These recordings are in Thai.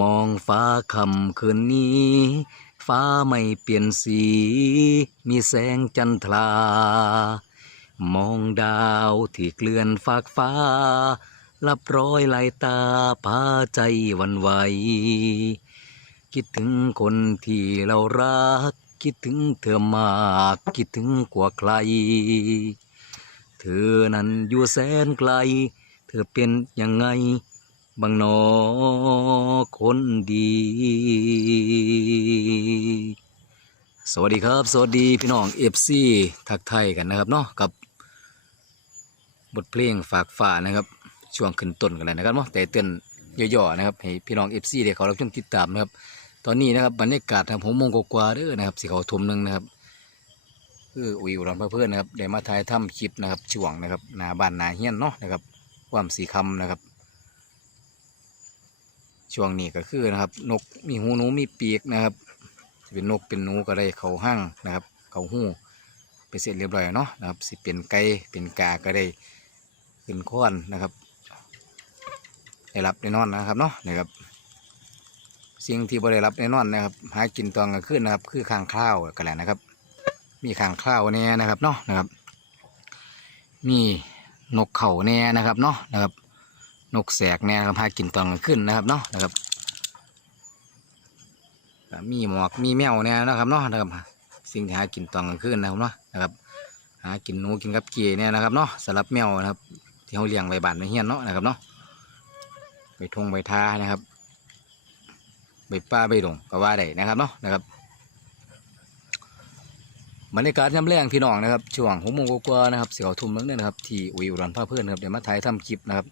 มองฟ้าค่ำคืนนี้ ฟ้าไม่เปลี่ยนสี มีแสงจันทรา มองดาวที่เกลื่อนฟากฟ้า รับรอยลายตาพาใจวันไหว คิดถึงคนที่เรารัก คิดถึงเธอมาก คิดถึงกว่าใคร เธอนั้นอยู่แสนไกล เธอเป็นยังไง บางนอคนดี สวัสดีครับ สวัสดีพี่น้องเอฟซีทักไทยกันนะครับเนาะกับบทเพลงฝากฝ่านะครับ ช่วงขึ้นต้นกันเลยนะครับเนาะแต่เต้นย่อๆนะครับให้พี่น้องเอฟซีได้เขารับชมติดตามนะครับ ตอนนี้นะครับบรรยากาศทางผมโมงกว่าเด้อนะครับสิเขาทมหนึงนะครับคือวิวร้อนเพื่อนนะครับได้มาถ่ายทำคลิปนะครับช่วงนะครับนาบ้านนาเฮียนเนาะนะครับความสีคำนะครับ ช่วงนี้ก็คือนะครับ นกมีหูหนูมีปีกนะครับจะเป็นนกเป็นหนูก็ได้เขาห้างนะครับ เขาหูไปเสร็จเรียบร้อยเนาะนะครับสิเป็นไก่เป็นกาก็ได้ขึ้นค้อนนะครับได้รับได้นอนนะครับเนาะนะครับสิ่งที่บ่ได้รับแน่นอนนะครับ หากินตอนกลางคืนนะครับ คือข้างคล้าวกันแหละนะครับ มีข้างคล้าวแน่นะครับเนาะนะครับ มีนกเขาแน่นะครับเนาะนะครับ นกแสกแน่นะครับหากินตอนกลางคืนนะครับเนาะนะครับมีหมอกมีแมวแน่นะครับเนาะนะครับ สิ่งที่หากินตอนกลางคืนนะครับเนาะนะครับ หากินหนูกินกับเกียเนี่ยนะครับเนาะสำหรับแมวนะครับ ที่เขาเลี้ยงไว้บ้านไว้เฮียนเนาะนะครับเนาะไปทงไปทานะครับใบป้าใบดงก็ว่าได้นะครับเนาะนะครับบรรยากาศย่ำแรงพี่น้องนะครับช่วงหกโมงกว่านะครับเสียวทุ่มนึงเนี่ยนะครับที่อุยอุรันพาเพื่อนครับเดี๋ยวมาถ่ายทำคลิปนะครับ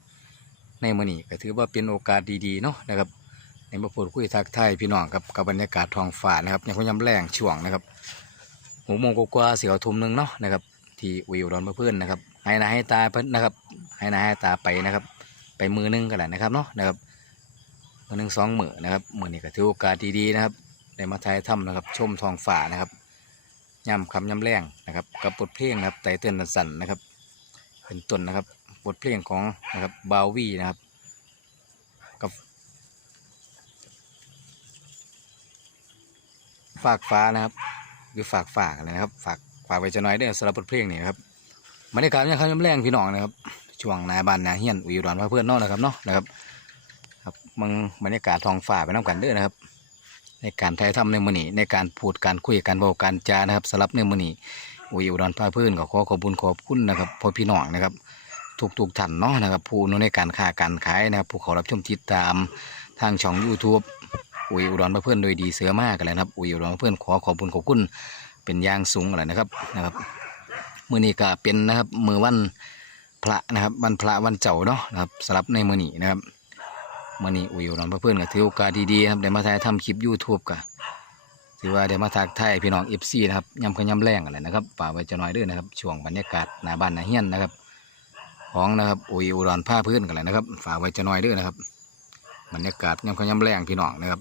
ในมื้อนี้ก็ถือว่าเป็นโอกาสดีๆเนาะนะครับในมาพูดคุยทักทายพี่น้องกับกับบรรยากาศท้องฟ้านะครับยังคงย่ำแรงช่วงนะครับหกโมงกว่าเสียวทุ่มหนึ่งเนาะนะครับที่อุยอุรันพาเพื่อนนะครับให้นาให้ตาเพิ่นนะครับให้นาให้ตาไปนะครับ ไปมือนึงกันแหละนะครับเนาะนะครับวันหนึ่งสองมือนะครับมือนี้ก็ถือโอกาสดีๆนะครับได้มาถ่ายถ้ำนะครับชมทองฝ่านะครับย่ำคำย่ำแรงนะครับกับบทเพลงนะครับไตเติ้ลสันนะครับเป็นต้นนะครับ บทเพลงของนะครับบาวีนะครับกับฝากฟ้านะครับหรือฝากฝากอะไรนะครับ ฝากฝากไว้จะน้อยเด้สำหรับบทเพลงนี้นะครับบรรยากาศย่ำคำย่ำแรงพี่น้องนะครับช่วงนายบานนาเฮียนอุยรอนพระเพื่อนนอกนะครับเนาะนะครับครับมึงบรรยากาศทองฟ้าไปน้ำกันเด้อนะครับ ในการถ่ายทำในมือนีในการพูดการคุยการบาการจานะครับสำหรับในมือนีอุยอุดรพาเพื่อนก็ขอขอบคุญขอบคุณนะครับพ่อพี่น้องนะครับ ทุกทุกท่านเนาะนะครับ ผู้นในการค้าการขายนะครับ ผู้เขารับชมติดตามทางช่อง YouTube อุยอุดรพาเพื่อนโดยดีเสือมากกันเลยนะครับ อุยอุดรพาเพื่อนขอขอบคุญขอบคุณเป็นยางสูงอะไรนะครับนะครับมือนี้ก็เป็นนะครับมือวันพระนะครับวันพระวันเจ้าเนาะนะครับสำหรับในมือนี้นะครับมือนี้อุยอยู่นอนเพื่อนก็ถือโอกาสดีๆครับได้มาถ่ายทำคลิปยูทูบก็ถือว่าได้มาทักทายพี่น้องเอฟซีนะครับยำขยำแรงอะไรนะครับป่ากไว้จะน้อยด้วยนะครับช่วงบรรยากาศหน้าบ้านหน้าเฮียนนะครับ ของนะครับอุยอุดรผ้าพื้นกันเลยนะครับฝาไว้จะน้อยด้วยนะครับบรรยากาศย่ำขย่ำแรงพี่น้องนะครับ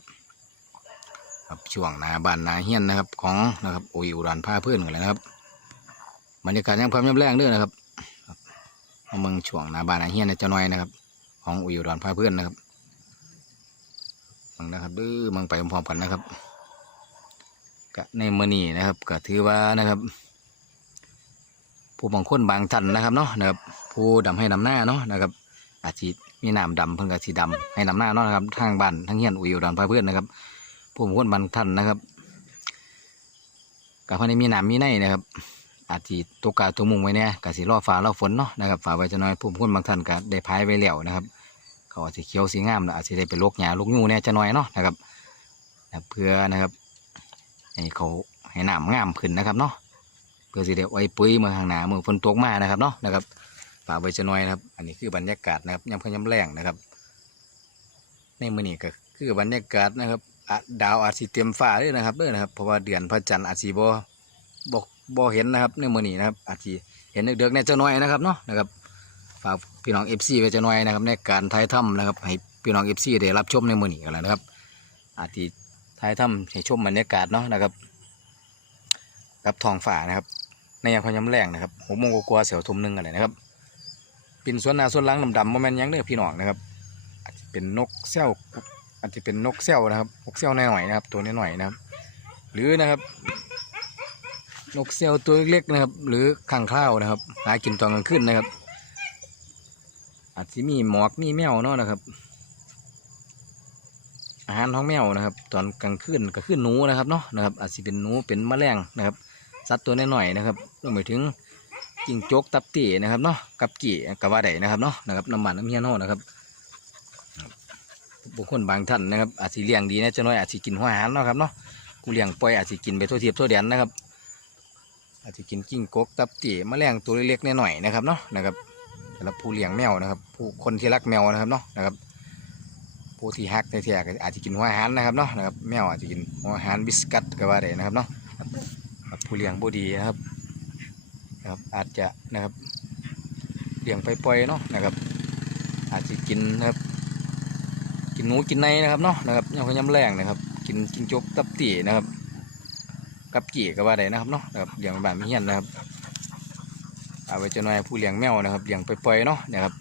ครับช่วงนาบานนาเฮียนนะครับ ของนะครับอุยอุดรผ้าพื้นกันเลยนะครับบรรยากาศย่ำขย่ำแรงด้วยนะครับเมืองช่วงนาบานนาเฮียนจะน้อยนะครับ ของอุยอุดรผ้าพื้นนะครับมังนะครับดื้อมังไปพร้อมๆกันนะครับกะในมือนี้นะครับก็ถือว่านะครับ ผู้บางคนบางท่านนะครับเนาะนะครับผู้ดำให้ดำหน้าเนาะนะครับ อาจจะมีน้ำดำเพิ่งกะสีดำให้ดำหน้าเนาะนะครับทางบ้านทั้งเฮียนอุยอุดรพาเพื่อนนะครับ ผู้บางคนบางท่านนะครับกับคนนี้มีน้ำมีในนะครับ อาจจะตกกาตัวมุงไว้เนี่ยกะสีรอฟ้ารอฝนเนาะนะครับฝาไว้จะน้อยผู้บางคนบางท่านก็ได้พายไว้แล้วนะครับเขาอาจจะเขียวสีงามนะอาจจะได้ไปลกหญ้าลกยูเนี่ยจะน้อยเนาะนะครับเพื่อนะครับให้เขาให้น้ำงามขึ้นนะครับเนาะ พื่อสิได้ไว้ปุ๋ยมื่อข้างหนาเมื่อฝนตกมานะครับเนาะนะครับฝากไว้จะน้อยนะครับ อันนี้คือบรรยากาศนะครับยามค่ำยามแรงนะครับ ในมือนี้ก็คือบรรยากาศนะครับดาวอาจสิเต็มฟ้าเลยนะครับเด้อนะครับ เพราะว่าเดือนพระจันทร์อาจสิบ่บ่บ่เห็นนะครับ ในมือนี้นะครับ อาจสิเห็นเดือกๆเนี่ยจะน้อยนะครับเนาะนะครับฝากพี่น้องเอฟซีไว้จะน่อยนะครับ ในการถ่ายทำนะครับ ให้พี่น้องเอฟซีได้รับชมในมือนี้กันแล้วนะครับ อาทิถ่ายทำให้ชมบรรยากาศเนาะนะครับ กับทองฝ่านะครับ ในยามพยามแรงนะครับหกโมงกว่าเสียวทุ่มหนึ่งอะไรนะครับเป็นส่วนหน้าส่วนหลังดำๆโมเมนยังเด้อพี่น้องนะครับอาจจะเป็นนกแซวอาจจะเป็นนกเซี่ยวนะครับนกเซี่ยวหน่อยๆนะครับ ตัวน้อยๆนะครับ หรือนะครับ นกเซี่ยวตัวเล็กๆนะครับ หรือข้างข้าวนะครับหากินตอนกลางคืนนะครับ อาจจะมีหมอกมีแมวเนาะนะครับ อาหารท้องแมวนะครับ ตอนกลางคืนก็คือหนูนะครับเนาะนะครับ อาจจะเป็นหนูเป็นแมลงนะครับ สัตว์ตัวน้อยๆนะครับรวมไปถึงจิงโจกตับตีนะครับเนาะกับกี่กับว่าใดนะครับเนาะนะครับน้ำมันน้ำเฮียนโน่นะครับบุคคลบางท่านนะครับอาจจะเลี้ยงดีนะจะน้อยอาจจะกินหัวหารเนาะครับเนาะกูเลี้ยงปล่อยอาจจะกินไปทั่วเทียบทั่วแดนนะครับ อาจจะกินกิ้งกกตับตีแมลงตัวเล็กๆน้อยๆนะครับเนาะนะครับสำหรับผู้เลี้ยงแมวนะครับ ผู้คนที่รักแมวนะครับเนาะนะครับผู้ที่ฮักแท้ๆอาจจะกินหัวหารนะครับเนาะนะครับแมวอาจจะกินหัวหารบิสกัตก็ว่าได้นะครับเนาะ ครับผู้เลี้ยงบ่ดีนะครับนะครับ อาจจะนะครับเลี้ยงไปปล่อยๆเนาะนะครับ อาจจะกินนะครับ กินหนูกินในนะครับเนาะนะครับยำขยำแรงนะครับ กินกินจกตับตีนะครับ กับกี่ก็ว่าได้นะครับเนาะนะครับเลี้ยงแบบมีเฮียนนะครับเอาไว้จะหน่อยผู้เลี้ยงแมวนะครับเลี้ยงไปปล่อยๆเนาะนะครับ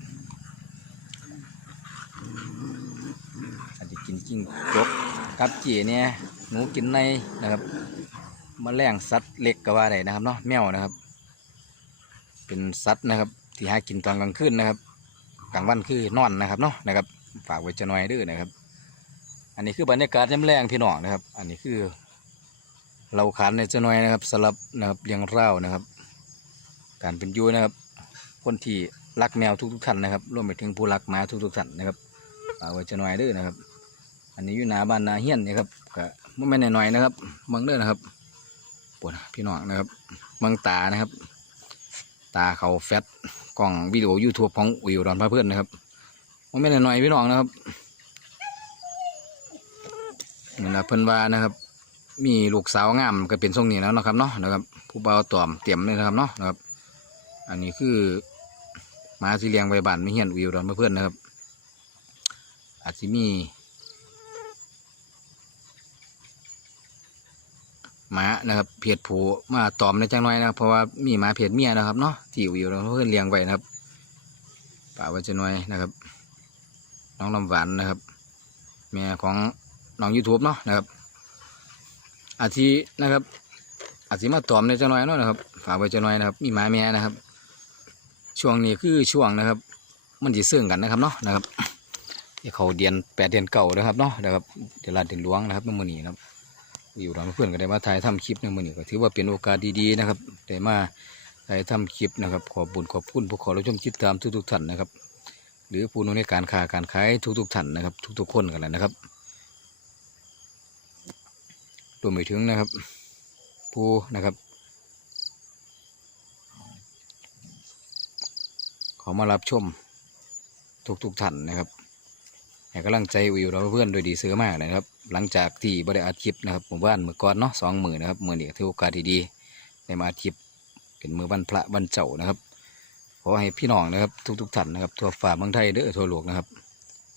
อาจจะกินจิ้งจกกับจีเนี่ยหนูกินในนะครับ มแมลงสัตว์เล็กก็ว่าได้นะครับเนาะแมวนะครับ เป็นสัตว์นะครับ ที่หากินตอนกลางคืนนะครับ กลางวันคือนอนนะครับเนาะนะครับ ฝากไว้จะน้อยด้วยนะครับ อันนี้คือบรรยากาศยามแรงพี่น้องนะครับ อันนี้คือ เราขานในจะน้อยนะครับสลับนะครับเลี้ยงเล่านะครับ การเป็นยูนะครับ คนที่รักแมวทุกๆท่านนะครับรวมไปถึงผู้รักหมาทุกๆท่านนะครับฝากไว้จะหน่อยด้อนะครับ อันนี้อยู่หน้าบ้านนาเฮียนนี่ครับก็ไม่แม่นหน่อยนะครับเมืองเด้อนะครับ ปวดพี่น้องนะครับเมืองตานะครับ ตาเขาแฟตกล่องวิดีโอยูทูบของอุยรอนพระเพื่อนนะครับไม่แม่หน่อยพี่น้องนะครับนี่นะเพิ่นว่านะครับ มีลูกสาวงามก็เป็นทรงนี้แล้วนะครับเนาะนะครับ ผู้เบาวตอมเตรียมเลยนะครับเนาะนะครับ อันนี้คือมาสีเลียงใบบ้านไม่เฮียนอุยรอนพระเพื่อนนะครับ อาจจะมี หมานะครับเพจผูมาตอมในจังน้อยนะครับเพราะว่ามีหมาเพจเมียนะครับเนาะที่อยู่เราเพื่อนเลี้ยงไว้นะครับป่าไว้จะน้อยนะครับ น้องลำหวานนะครับ แม่ของน้องยูทูบเนาะนะครับอาทินะครับอาจจะมาตอมในจังน้อยเนาะนะครับฝากไว้จะน้อยนะครับ มีหมาแม่นะครับ ช่วงนี้คือช่วงนะครับ มันจะเสื่องกันนะครับเนาะนะครับเขาเดียนแปดเดือนเก่านะครับเนาะนะครับเดือนลาดเดือนหลวงนะครับในมือนี้นะครับ อยู่ร้านเพื่อนก็ได้มาถ่ายทำคลิปในมือนี้ก็ถือว่าเป็นโอกาสดีๆนะครับได้มาถ่ายทำคลิปนะครับ ขอบบุญขอบคุณผู้ขอรับชมติดตามทุกๆท่านนะครับ หรือผู้นู้นในการค้าการขายทุกๆท่านนะครับ ทุกๆคนกันแหละนะครับรวมไปถึงนะครับ ผู้นะครับขอมารับชมทุกๆท่านนะครับ ให้กำลังใจวิวเราเพื่อนโดยดีเสือมากนะครับ หลังจากที่บริอัดคลิปนะครับหมู่บ้านเมื่อก่อนเนาะสองหมื่นนะครับมื่อนี้ก็ถือโอกาสดีๆได้มาอัดคลิปเป็นมือวันพระวันเจ้านะครับขอให้พี่น้องนะครับทุกๆท่านนะครับทั่วฝ่าเมืองไทยเด้อทั่วโลกนะครับ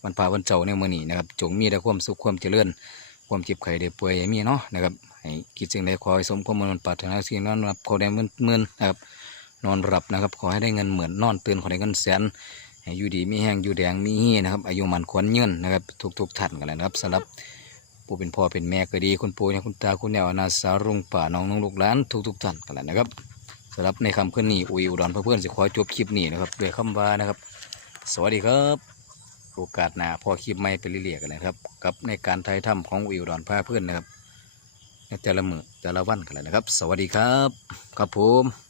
วันพระวันเจ้าในมือนี้นะครับจงมีแต่ความสุขความเจริญความเจ็บไข้ได้ป่วยอย่ามีเนาะนะครับให้คิดสิ่งใดขอให้สมความมันปรารถนาสิ่งนั้นรับขอได้เมื่นๆนะครับนอนหลับนะครับ ขอให้ได้เงินเหมือนนอนตื่นขอได้เงินแสน อยู่ดีมีแห้งอยู่แดงมีเฮียนะครับ อายุมันควรยืนนะครับ ทุกๆท่านกันเลยนะครับสำหรับผู้เป็นพ่อเป็นแม่ก็ดีคุณปู่คุณตาคุณแนวนาสารุ่งป่าน้องนุ่งลูกหลานทุกๆท่านกันเลยนะครับสำหรับในคำขึ้นนี้อุยอุดรเพื่อนๆสิขอจบคลิปนี้นะครับด้วยคำว่านะครับ สวัสดีครับโอกาสหน้าพอคลิปใหม่ไปเรื่อยๆกันเลยครับ กับในการถ่ายทำของอุยอุดรพาเพื่อนนะครับในแต่ละมือแต่ละวันกันเลยนะครับ สวัสดีครับ ครับผม